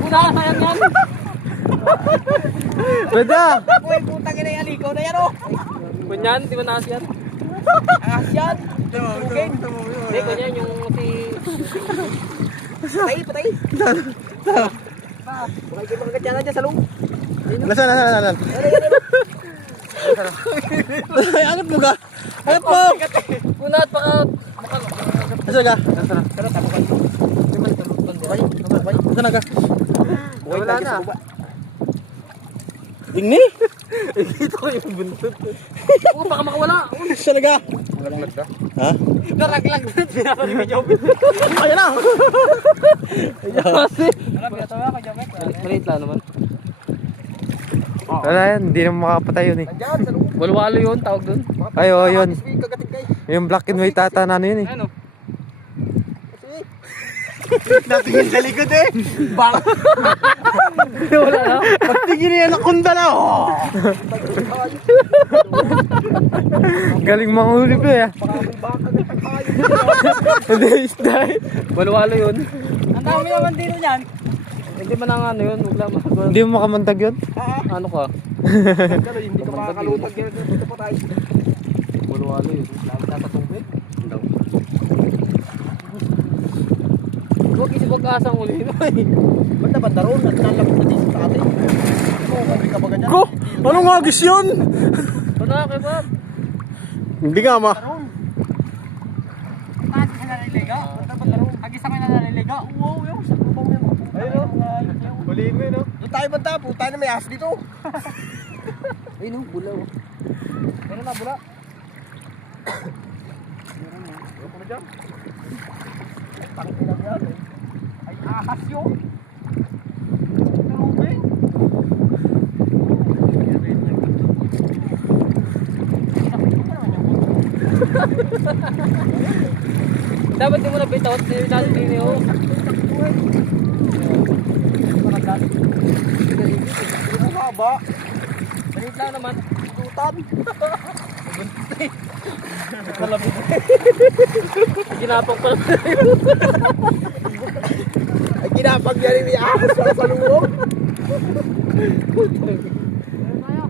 Una, sayang yan. Pwede ah. Uy, putang ina yung aligaw na yan oh. Kunyan, di ba naas yan? Naas yan. Tumugin. Hindi, kunyan yung si... Patay. Baka kayo makakatyanan dyan sa loob. Nasaan? Ay, angat mo ka. Angat mo. Kunat, baka... Nasaan ka? Pero tabukan ko. Nasaan ka? Wala na. Tingni. Dito ko yung buntot. Oo, baka makawala. Nasaan ka? Naraglag ka? Ha? Naraglag na. Pinapari ka, Job. Ayan na. Kasi. Alam, pinatawa ka, Job. Maliit lang naman. Wala yan, hindi naman makapatay yun eh. Nandiyan, sa loob. Walwalo yun, tawag dun. Ay, oo, yun. Yung black and white ata na ano yun eh. Ano? Natingin sa likod eh. Bang! Wala na. Pagtingin niya nakunda na. Oh. Galing manghuli pa eh. Hindi, isda eh. Walwalo yun. Ang dami naman dito niyan. Hindi man ang ano yun. Hindi mo makamantag yun? Ano ka? Hindi ka makakalutag yan. Dito pa tayo. Walwalo yun. Lagi natatubig. Huwag isipag asang uli mo eh. Banda ron. At nalapit na dito sa atin. Hindi ka ba ganyan? Ko! Anong agis yun? Ito na, kay Bob. Hindi nga ma. Agis ka na naliliga. Agis ka na naliliga. Wow, yung sa lubong yun. Ayun o. Huliin mo yun o. Doon tayo banda. Puta na may ahas dito. Ayun o, bulaw. Meron na, bula. Ayun ko na dyan. Ay, pangit na yan eh. Ay, ahas yun. Tarubing. Dapat di mo na bitawan. Hindi natin din yun. Ang haba. Maliit lang naman. Tutan. Ginapang pa lang. Ay, ginapag yan ni ahas sa loob.